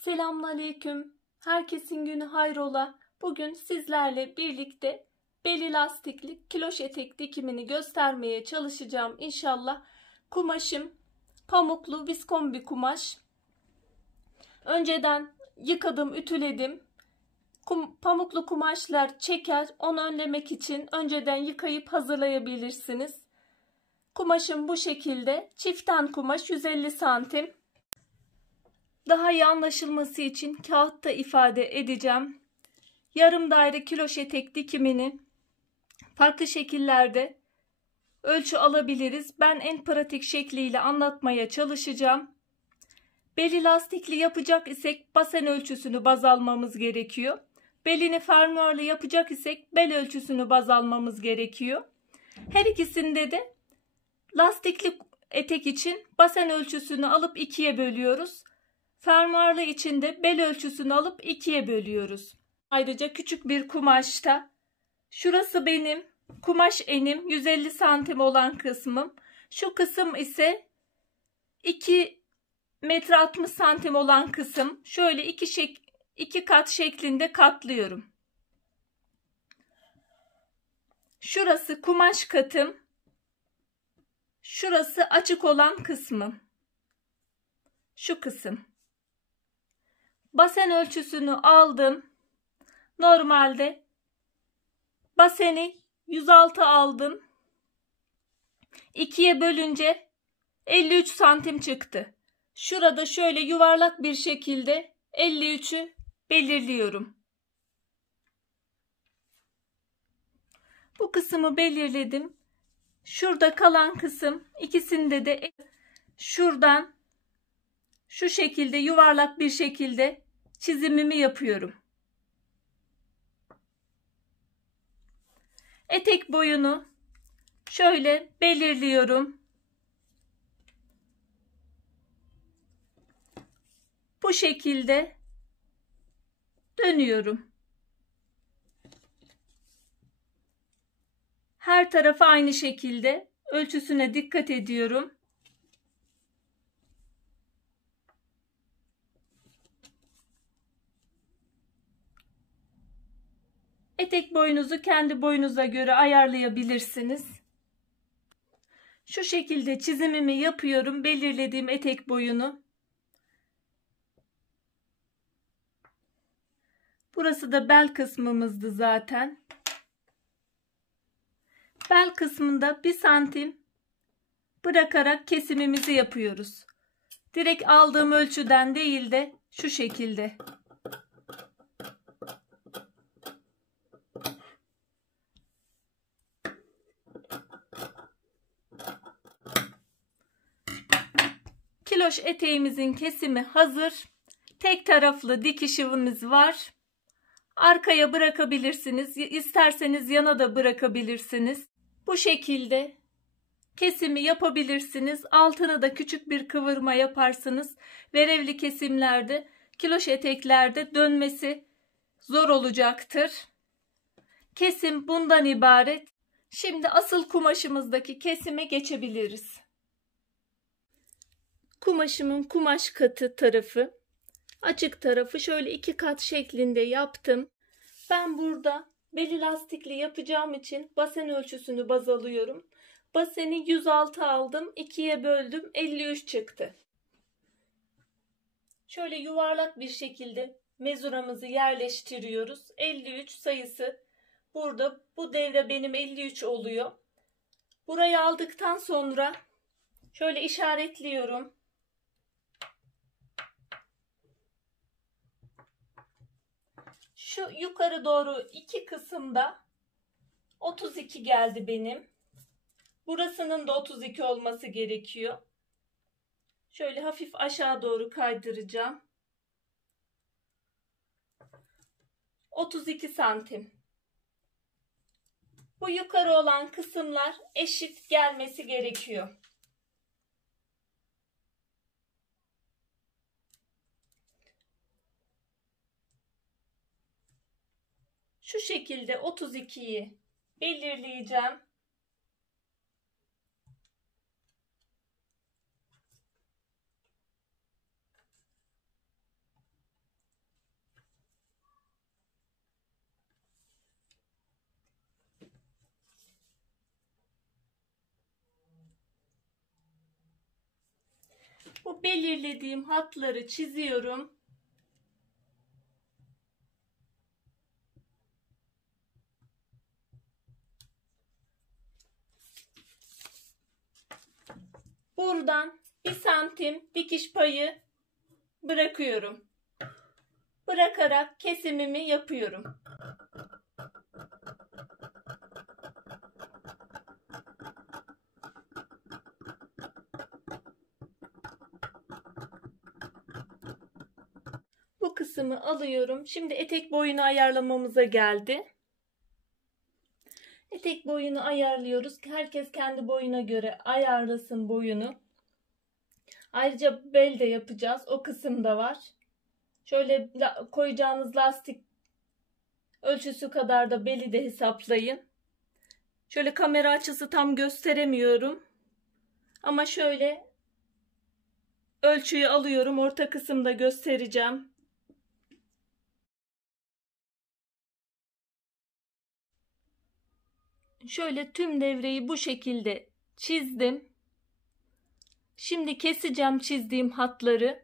Selamünaleyküm. Herkesin günü hayrola. Bugün sizlerle birlikte bel lastikli kiloş etek dikimini göstermeye çalışacağım inşallah. Kumaşım pamuklu viskon bir kumaş. Önceden yıkadım, ütüledim. Pamuklu kumaşlar çeker. Onu önlemek için önceden yıkayıp hazırlayabilirsiniz. Kumaşım bu şekilde. Çiften kumaş 150 santim. Daha iyi anlaşılması için kağıtta ifade edeceğim. Yarım daire kiloş etek dikimini farklı şekillerde ölçü alabiliriz. Ben en pratik şekliyle anlatmaya çalışacağım. Beli lastikli yapacak isek basen ölçüsünü baz almamız gerekiyor. Belini fermuarlı yapacak isek bel ölçüsünü baz almamız gerekiyor. Her ikisinde de lastikli etek için basen ölçüsünü alıp ikiye bölüyoruz. Fermuarlı için de bel ölçüsünü alıp ikiye bölüyoruz. Ayrıca küçük bir kumaşta şurası benim kumaş enim 150 santim olan kısmım. Şu kısım ise 2 metre 60 santim olan kısım. Şöyle iki kat şeklinde katlıyorum. Şurası kumaş katım. Şurası açık olan kısmım. Şu kısım. Basen ölçüsünü aldım. Normalde baseni 106 aldım. 2'ye bölünce 53 santim çıktı. Şurada şöyle yuvarlak bir şekilde 53'ü belirliyorum. Bu kısmı belirledim. Şurada kalan kısım ikisinde de şuradan şu şekilde yuvarlak bir şekilde çizimimi yapıyorum. Etek boyunu şöyle belirliyorum. Bu şekilde dönüyorum. Her tarafı aynı şekilde ölçüsüne dikkat ediyorum. Etek boyunuzu kendi boyunuza göre ayarlayabilirsiniz. Şu şekilde çizimimi yapıyorum. Belirlediğim etek boyunu. Burası da bel kısmımızdı zaten. Bel kısmında 1 santim bırakarak kesimimizi yapıyoruz. Direkt aldığım ölçüden değil de şu şekilde. Kiloş eteğimizin kesimi hazır. Tek taraflı dikişimiz var. Arkaya bırakabilirsiniz. İsterseniz yana da bırakabilirsiniz. Bu şekilde kesimi yapabilirsiniz. Altına da küçük bir kıvırma yaparsınız. Verevli kesimlerde, kiloş eteklerde dönmesi zor olacaktır. Kesim bundan ibaret. Şimdi asıl kumaşımızdaki kesime geçebiliriz. Kumaşımın kumaş katı tarafı, açık tarafı şöyle 2 kat şeklinde yaptım. Ben burada beli lastikli yapacağım için basen ölçüsünü baz alıyorum. Baseni 106 aldım. 2'ye böldüm. 53 çıktı. Şöyle yuvarlak bir şekilde mezuramızı yerleştiriyoruz. 53 sayısı burada. Bu devre benim 53 oluyor. Burayı aldıktan sonra şöyle işaretliyorum. Şu yukarı doğru iki kısımda 32 geldi benim. Burasının da 32 olması gerekiyor. Şöyle hafif aşağı doğru kaydıracağım. 32 santim. Bu yukarı olan kısımlar eşit gelmesi gerekiyor. Şu şekilde 32'yi belirleyeceğim. Bu belirlediğim hatları çiziyorum. Buradan 1 santim dikiş payı bırakıyorum. Bırakarak kesimimi yapıyorum. Bu kısmı alıyorum. Şimdi etek boyunu ayarlamamıza geldi. Etek boyunu ayarlıyoruz. Herkes kendi boyuna göre ayarlasın boyunu. Ayrıca bel de yapacağız. O kısım da var. Şöyle koyacağınız lastik ölçüsü kadar da beli de hesaplayın. Şöyle kamera açısı tam gösteremiyorum. Ama şöyle ölçüyü alıyorum. Orta kısımda göstereceğim. Şöyle tüm devreyi bu şekilde çizdim. Şimdi keseceğim çizdiğim hatları.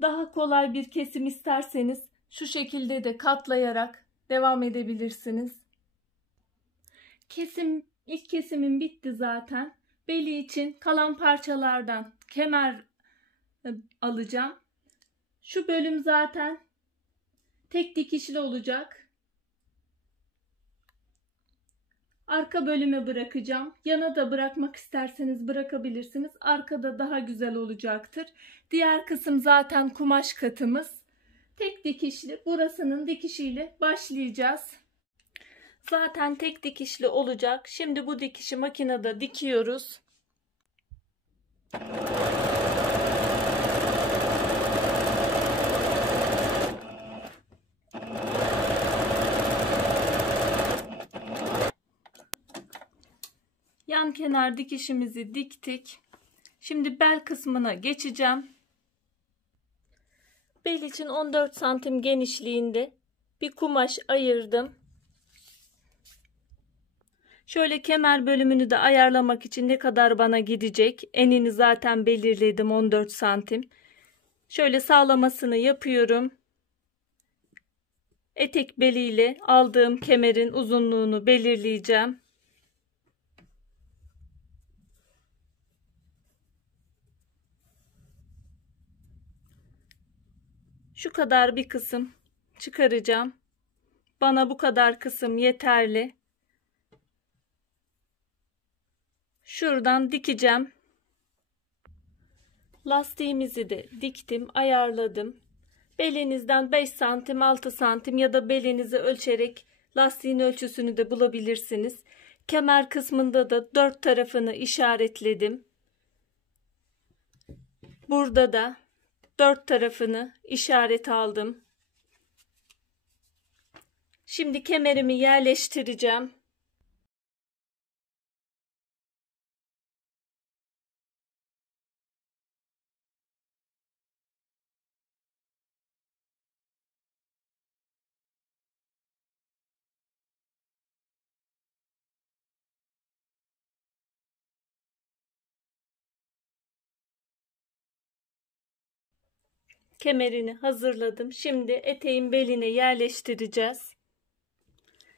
Daha kolay bir kesim isterseniz şu şekilde de katlayarak devam edebilirsiniz. İlk kesimim bitti zaten. Beli için kalan parçalardan kemer alacağım. Şu bölüm zaten tek dikişli olacak. Arka bölüme bırakacağım. Yana da bırakmak isterseniz bırakabilirsiniz. Arkada daha güzel olacaktır. Diğer kısım zaten kumaş katımız. Tek dikişli. Burasının dikişiyle başlayacağız. Zaten tek dikişli olacak. Şimdi bu dikişi makinede dikiyoruz. Yan kenar dikişimizi diktik. Şimdi bel kısmına geçeceğim. Bel için 14 santim genişliğinde bir kumaş ayırdım. Şöyle kemer bölümünü de ayarlamak için ne kadar bana gidecek. Enini zaten belirledim, 14 santim. Şöyle sağlamasını yapıyorum. Etek beliyle aldığım kemerin uzunluğunu belirleyeceğim. Şu kadar bir kısım çıkaracağım. Bana bu kadar kısım yeterli. Şuradan dikeceğim. Lastiğimizi de diktim, ayarladım. Belinizden 5 santim, 6 santim ya da belinizi ölçerek lastiğin ölçüsünü de bulabilirsiniz. Kemer kısmında da 4 tarafını işaretledim. Burada da 4 tarafını işaret aldım. Şimdi kemerimi yerleştireceğim. Kemerini hazırladım. Şimdi eteğin beline yerleştireceğiz.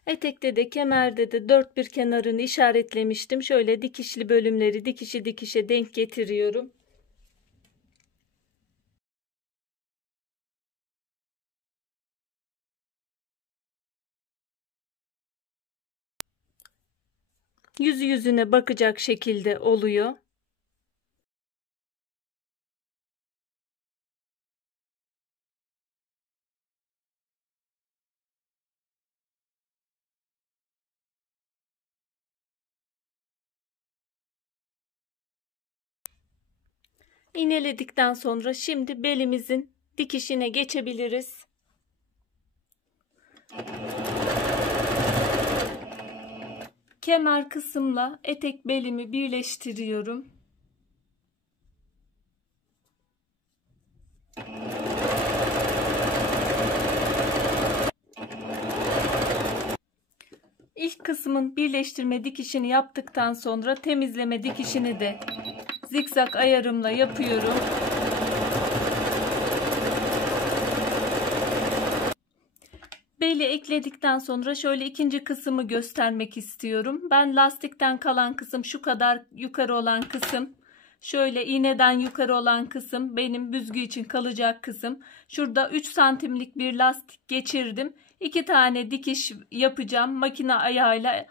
Etekte de kemerde de dört bir kenarını işaretlemiştim. Şöyle dikişli bölümleri dikişi dikişe denk getiriyorum. Yüzü yüzüne bakacak şekilde oluyor. İğneledikten sonra şimdi belimizin dikişine geçebiliriz. Kemer kısımla etek belimi birleştiriyorum. kısmın birleştirme dikişini yaptıktan sonra temizleme dikişini de zikzak ayarımla yapıyorum. Beli ekledikten sonra şöyle ikinci kısmı göstermek istiyorum. Ben lastikten kalan kısım, şu kadar yukarı olan kısım, şöyle iğneden yukarı olan kısım benim büzgü için kalacak kısım. Şurada 3 santimlik bir lastik geçirdim. 2 tane dikiş yapacağım makine ayağıyla.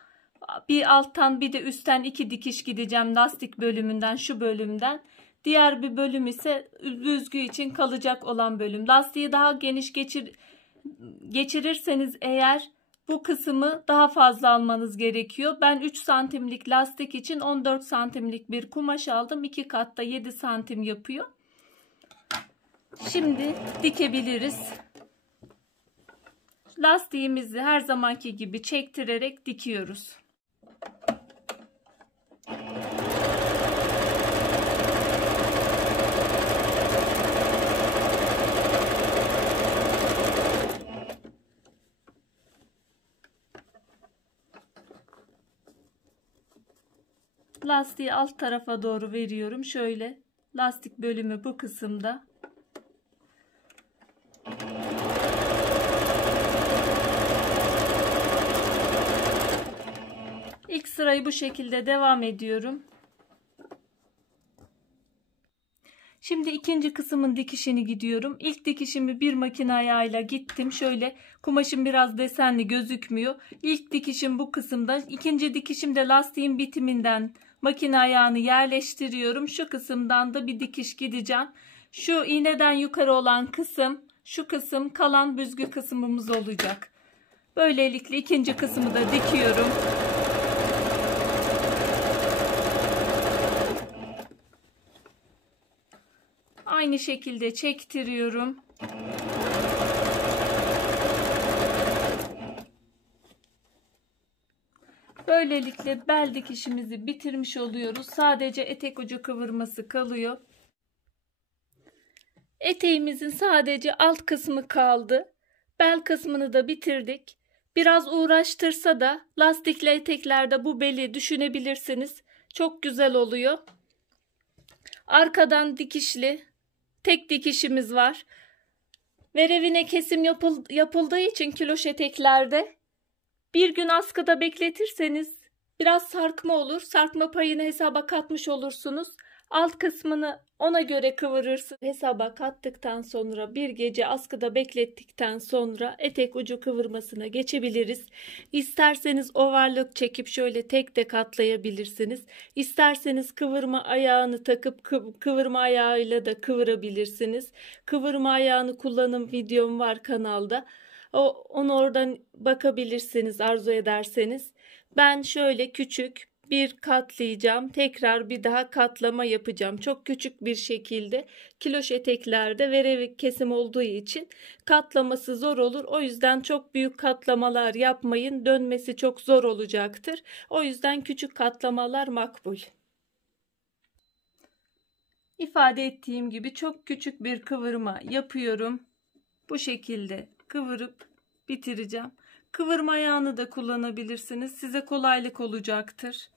Bir alttan bir de üstten 2 dikiş gideceğim lastik bölümünden, şu bölümden. Diğer bir bölüm ise büzgü için kalacak olan bölüm. Lastiği daha geniş geçirirseniz eğer bu kısmı daha fazla almanız gerekiyor. Ben 3 santimlik lastik için 14 santimlik bir kumaş aldım. 2 katta 7 santim yapıyor. Şimdi dikebiliriz. Lastiğimizi her zamanki gibi çektirerek dikiyoruz. Lastiği alt tarafa doğru veriyorum. Şöyle lastik bölümü bu kısımda. İlk sırayı bu şekilde devam ediyorum. Şimdi ikinci kısmın dikişini gidiyorum. İlk dikişimi bir makine ayağıyla gittim. Şöyle kumaşım biraz desenli gözükmüyor. İlk dikişim bu kısımda. İkinci dikişim de lastiğin bitiminden makine ayağını yerleştiriyorum. Şu kısımdan da bir dikiş gideceğim. Şu iğneden yukarı olan kısım, şu kısım kalan büzgü kısmımız olacak. Böylelikle ikinci kısmı da dikiyorum. Aynı şekilde çektiriyorum. Böylelikle bel dikişimizi bitirmiş oluyoruz. Sadece etek ucu kıvırması kalıyor. Eteğimizin sadece alt kısmı kaldı. Bel kısmını da bitirdik. Biraz uğraştırsa da lastikli eteklerde bu beli düşünebilirsiniz. Çok güzel oluyor. Arkadan dikişli tek dikişimiz var. Verevine kesim yapıldığı için kiloş eteklerde bir gün askıda bekletirseniz biraz sarkma olur. Sarkma payını hesaba katmış olursunuz. Alt kısmını ona göre kıvırırsınız. Hesaba kattıktan sonra bir gece askıda beklettikten sonra etek ucu kıvırmasına geçebiliriz. İsterseniz overlock çekip şöyle tek de katlayabilirsiniz. İsterseniz kıvırma ayağını takıp kıvırma ayağıyla da kıvırabilirsiniz. Kıvırma ayağını kullanım videom var kanalda. Onu oradan bakabilirsiniz arzu ederseniz. Ben şöyle küçük bir katlayacağım. Tekrar bir daha katlama yapacağım. Çok küçük bir şekilde kiloş eteklerde verev kesim olduğu için katlaması zor olur. O yüzden çok büyük katlamalar yapmayın. Dönmesi çok zor olacaktır. O yüzden küçük katlamalar makbul. İfade ettiğim gibi çok küçük bir kıvırma yapıyorum. Bu şekilde kıvırıp bitireceğim. Kıvırma ayağını da kullanabilirsiniz. Size kolaylık olacaktır.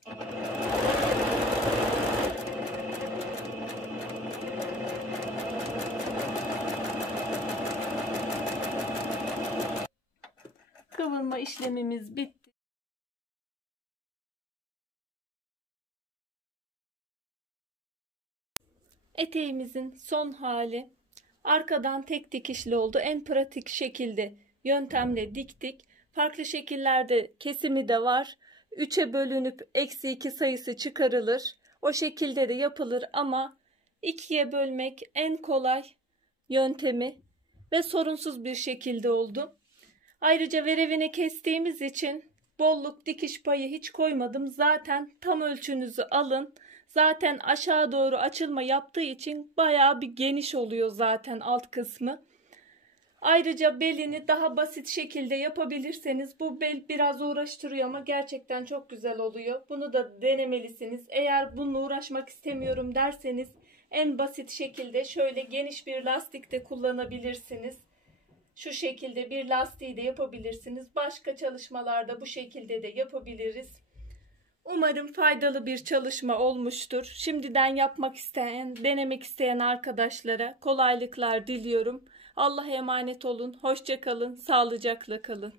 Kıvırma işlemimiz bitti. Eteğimizin son hali. Arkadan tek dikişli oldu. En pratik şekilde yöntemle diktik. Farklı şekillerde kesimi de var. 3'e bölünüp -2 sayısı çıkarılır. O şekilde de yapılır ama 2'ye bölmek en kolay yöntemi ve sorunsuz bir şekilde oldu. Ayrıca verevini kestiğimiz için bolluk dikiş payı hiç koymadım. Zaten tam ölçünüzü alın. Zaten aşağı doğru açılma yaptığı için bayağı bir geniş oluyor zaten alt kısmı. Ayrıca belini daha basit şekilde yapabilirseniz, bu bel biraz uğraştırıyor ama gerçekten çok güzel oluyor. Bunu da denemelisiniz. Eğer bununla uğraşmak istemiyorum derseniz en basit şekilde şöyle geniş bir lastik de kullanabilirsiniz. Şu şekilde bir lastiği de yapabilirsiniz. Başka çalışmalarda bu şekilde de yapabiliriz. Umarım faydalı bir çalışma olmuştur. Şimdiden yapmak isteyen, denemek isteyen arkadaşlara kolaylıklar diliyorum. Allah'a emanet olun. Hoşça kalın, sağlıcakla kalın.